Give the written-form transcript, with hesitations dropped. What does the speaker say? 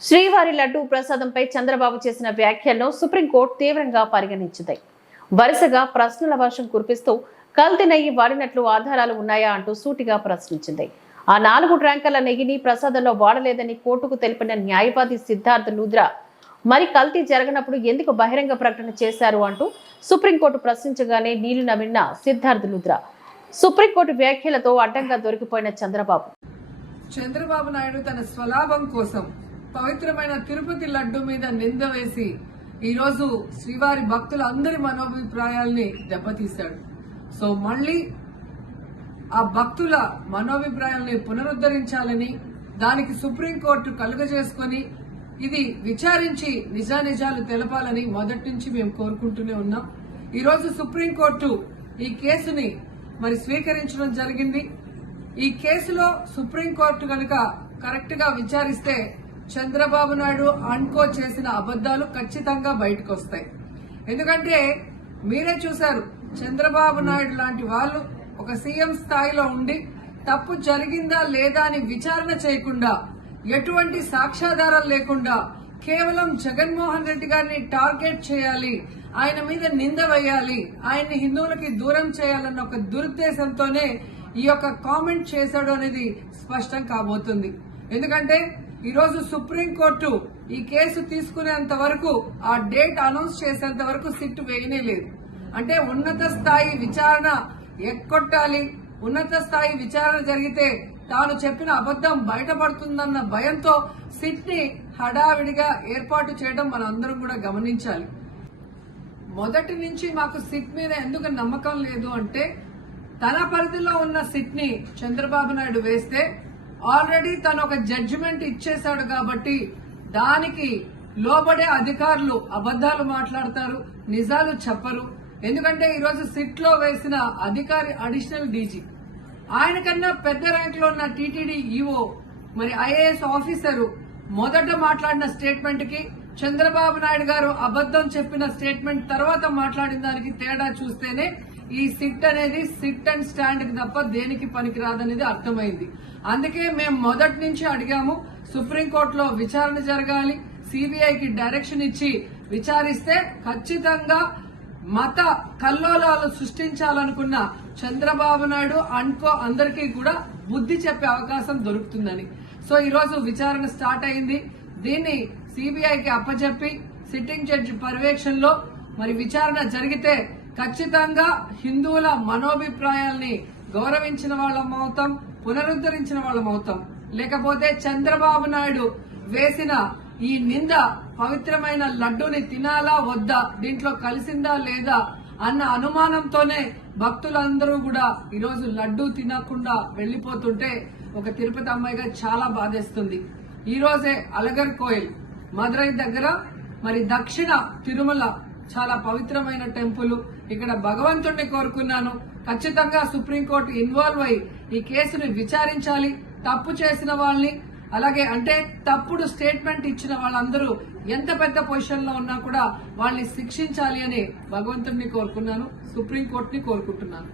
శ్రీవారి లడ్డూ ప్రసాదంపై చంద్రబాబు చేసిన వ్యాఖ్యలను సుప్రీంకోర్టు తీవ్రంగా పరిగణించింది. వరుసగా ప్రశ్నల వర్షం కురిపిస్తూ కల్తీ నెయ్యి వాడినట్లు ఆధారాలు ఉన్నాయా అంటూ సూటిగా ప్రశ్నించింది. ఆ 4 ట్యాంకర్ల నెయ్యిని ప్రసాదంలో వాడలేదని కోర్టుకు తెలిపిన న్యాయవాది సిద్ధార్థ్ లూథ్రా మరి కల్తీ జరగనప్పుడు ఎందుకు బహిరంగ ప్రకటన చేశారు అంటూ సుప్రీంకోర్టు ప్రశ్నించగానే నీళ్లు నమిలిన సిద్ధార్థ్ లూథ్రా సుప్రీంకోర్టు వ్యాఖ్యలతో అడ్డంగా దొరికిపోయిన చంద్రబాబు నాయుడు తన స్వలాభం కోసం పవిత్రమైన తిరుపతి లడ్డు మీద నింద వేసి ఈరోజు శ్రీవారి భక్తులందరి మనోభిప్రాయాల్ని దెబ్బతీశాడు. సో మళ్లీ ఆ భక్తుల మనోభిప్రాయాల్ని పునరుద్ధరించాలని దానికి సుప్రీంకోర్టు కలుగజేసుకుని ఇది విచారించి నిజానిజాలు తెలపాలని మొదటి నుంచి మేము కోరుకుంటూనే ఉన్నాం. ఈరోజు సుప్రీంకోర్టు ఈ కేసుని స్వీకరించడం జరిగింది. ఈ కేసులో సుప్రీంకోర్టు కనుక కరెక్ట్ గా విచారిస్తే చంద్రబాబు నాయుడు అన్కో చేసిన అబద్దాలు ఖచ్చితంగా బయటకు వస్తాయి. ఎందుకంటే మీరే చూశారు, చంద్రబాబు నాయుడు లాంటి వాళ్ళు ఒక సీఎం స్థాయిలో ఉండి తప్పు జరిగిందా లేదా అని విచారణ చేయకుండా, ఎటువంటి సాక్ష్యాధారాలు లేకుండా కేవలం జగన్మోహన్ రెడ్డి గారిని టార్గెట్ చేయాలి, ఆయన మీద నింద వేయాలి, ఆయన్ని హిందువులకి దూరం చేయాలన్న ఒక దురుద్దేశంతోనే ఈ యొక్క కామెంట్ చేశాడు అనేది స్పష్టం కాబోతుంది. ఎందుకంటే ఈరోజు సుప్రీంకోర్టు ఈ కేసు తీసుకునేంత వరకు, ఆ డేట్ అనౌన్స్ చేసేంత వరకు సిట్ వేయనే లేదు. అంటే ఉన్నత స్థాయి విచారణ ఎక్కొట్టాలి, ఉన్నత స్థాయి విచారణ జరిగితే తాను చెప్పిన అబద్దం బయటపడుతుందన్న భయంతో సిట్ ని హడావిడిగా ఏర్పాటు చేయడం మనందరం కూడా గమనించాలి. మొదటి నుంచి మాకు సిట్ మీద ఎందుకు నమ్మకం లేదు అంటే, తన పరిధిలో ఉన్న సిట్ ని చంద్రబాబు నాయుడు వేస్తే ఆల్రెడీ తను ఒక జడ్జిమెంట్ ఇచ్చేశాడు కాబట్టి దానికి లోబడే అధికారులు అబద్దాలు మాట్లాడతారు, నిజాలు చెప్పరు. ఎందుకంటే ఈరోజు సిట్ లో వేసిన అధికారి అడిషనల్ డీజీ, ఆయన కన్నా పెద్ద ర్యాంక్ లో ఉన్న టీటీడీ ఈఓ, ఐఏఎస్ ఆఫీసరు మొదట మాట్లాడిన స్టేట్మెంట్ కి చంద్రబాబు నాయుడు గారు అబద్దం చెప్పిన స్టేట్మెంట్ తర్వాత మాట్లాడిన దానికి తేడా చూస్తేనే ఈ సిట్ అనేది సిట్ అండ్ స్టాండ్ కి తప్ప దేనికి పనికిరాదనేది అర్థమైంది. అందుకే మేము మొదటి నుంచి అడిగాము, సుప్రీంకోర్టులో విచారణ జరగాలి, సిబిఐకి డైరెక్షన్ ఇచ్చి విచారిస్తే ఖచ్చితంగా మత కల్లోలాలు సృష్టించాలనుకున్న చంద్రబాబు నాయుడు అన్కో అందరికీ కూడా బుద్ధి చెప్పే అవకాశం దొరుకుతుందని. సో ఈరోజు విచారణ స్టార్ట్ అయింది. దీన్ని సిబిఐకి అప్పచెప్పి సిట్టింగ్ జడ్జి పర్యవేక్షణలో విచారణ జరిగితే ఖచ్చితంగా హిందువుల మనోభిప్రాయాల్ని గౌరవించిన వాళ్ళమవుతాం, పునరుద్ధరించిన వాళ్ళమవుతాం. లేకపోతే చంద్రబాబు నాయుడు వేసిన ఈ నింద పవిత్రమైన లడ్డూని తినాలా వద్దా, దీంట్లో కలిసిందా లేదా అన్న అనుమానంతోనే భక్తులందరూ కూడా ఈరోజు లడ్డూ తినకుండా వెళ్లిపోతుంటే ఒక తిరుపతి అమ్మాయిగా చాలా బాధేస్తుంది. ఈ రోజే అలగర్ కోయిల్ మదురై దగ్గర దక్షిణ తిరుమల చాలా పవిత్రమైన టెంపుల్, ఇక్కడ భగవంతుడిని కోరుకున్నాను. ఖచ్చితంగా సుప్రీంకోర్టు ఇన్వాల్వ్ అయి ఈ కేసుని విచారించాలి. తప్పు చేసిన వాళ్ళని, అలాగే అంటే తప్పుడు స్టేట్మెంట్ ఇచ్చిన వాళ్ళందరూ ఎంత పెద్ద పొజిషన్ లో ఉన్నా కూడా వాళ్ళని శిక్షించాలి అని భగవంతుడిని కోరుకున్నాను, సుప్రీంకోర్టుని కోరుకుంటున్నాను.